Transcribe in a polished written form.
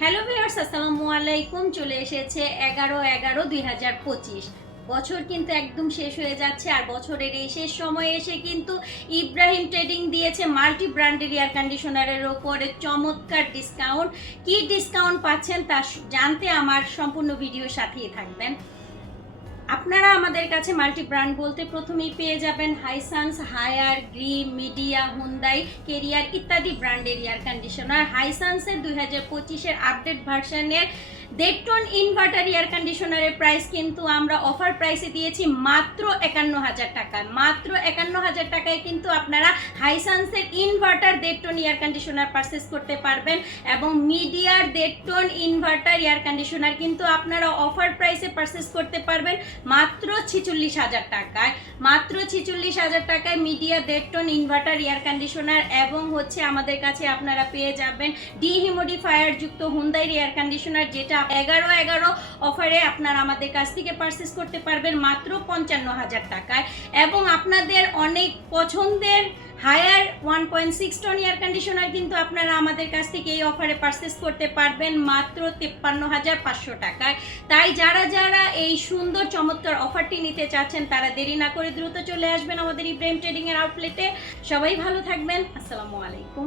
Hello viewers, আসসালামু আলাইকুম। চলে এসেছে 11/11/2025। বছর কিন্তু একদম শেষ হয়ে যাচ্ছে, আর বছরের এই শেষ সময়ে এসে কিন্তু ইব্রাহিম ট্রেডিং দিয়েছে মাল্টি ব্র্যান্ডের এয়ার কন্ডিশনারের ওপরে চমৎকার ডিসকাউন্ট। কি ডিসকাউন্ট পাচ্ছেন তা জানতে আমার সম্পূর্ণ ভিডিওর সাথেই থাকবেন। আপনারা আমাদের কাছে মাল্টি ব্র্যান্ড বলতে প্রথমেই পেয়ে যাবেন হাইসান্স, হায়ার, গ্রিম, মিডিয়া, হুন্দাই, কেরিয়ার ইত্যাদি ব্র্যান্ডের এয়ার কন্ডিশনার। হাইসান্সের 2025-এর আপডেট ভার্সনের 1.5 টন ইনভার্টার এয়ার কন্ডিশনারের প্রাইস কিন্তু আমরা অফার প্রাইসে দিয়েছি মাত্র 51,000 টাকায়। মাত্র 51,000 টাকায় কিন্তু আপনারা হাইসান্সের inverter 1.5 ton air conditioner purchase করতে পারবেন, এবং মিডিয়ার 1.5 টন ইনভার্টার এয়ার কন্ডিশনার কিন্তু আপনারা অফার প্রাইসে পারচেস করতে পারবেন মাত্র 46,000 টাকায়। মাত্র 46,000 টাকায় Midea 1.5 ton inverter air conditioner, এবং হচ্ছে আমাদের কাছে আপনারা পেয়ে যাবেন ডিহিউমিডিফায়ার যুক্ত হুন্দাই এয়ার কন্ডিশনার, যেটা 11/11 অফারে আপনারা আমাদের কাছ থেকে পারচেস করতে পারবেন মাত্র 55,000 টাকায়। এবং আপনাদের অনেক পছন্দের হায়ার 1.6 টন এয়ার কন্ডিশনার কিন্তু আপনারা আমাদের কাছ থেকে এই অফারে পারচেস করতে পারবেন মাত্র 53,500 টাকায়। তাই যারা যারা এই সুন্দর চমৎকার অফারটি নিতে চাচ্ছেন তারা দেরি না করে দ্রুত চলে আসবেন আমাদের ইব্রাহিম ট্রেডিং এর আউটলেটে। সবাই ভালো থাকবেন। আসসালামু আলাইকুম।